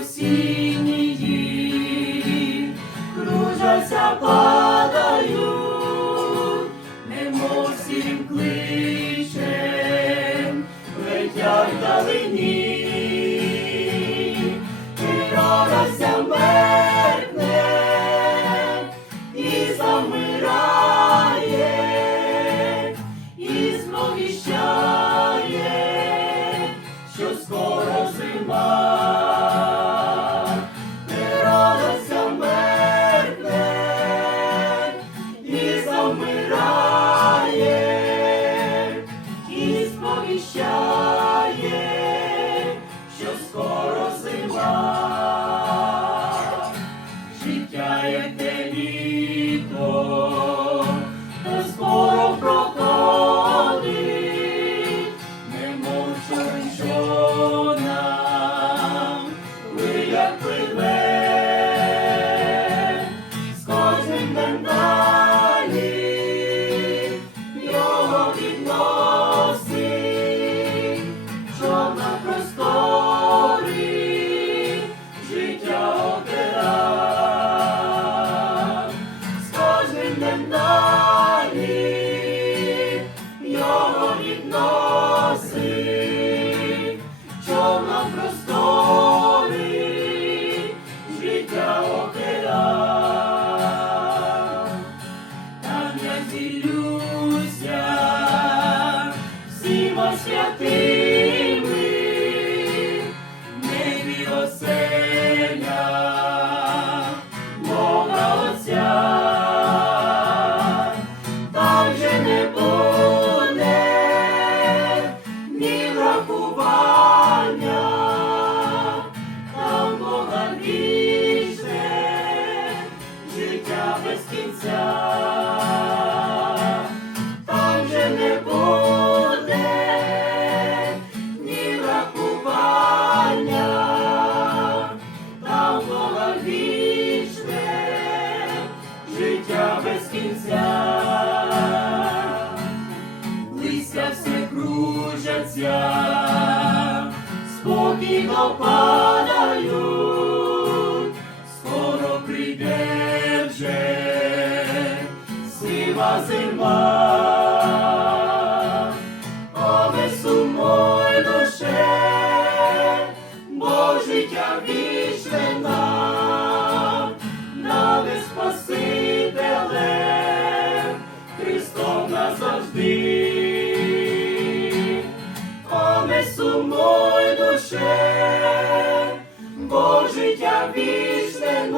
осіннії, кружаться, падають, немов сірим кличем, летять вдалині. Природа вся меркне і замирає, і сповіщає, що скоро зима. Життя відносить, що на життя океан. Там я зілюся всіма святими, небі оселя, без кінця, там же не буде ні врахування, там Бога вічне, життя без кінця. Листя все кружаться, спокійно падають, зима. О, не сумуй душе, бо життя вічне нам, дали Спасителем, Христом назавжди. Не сумуй душе, бо життя вічне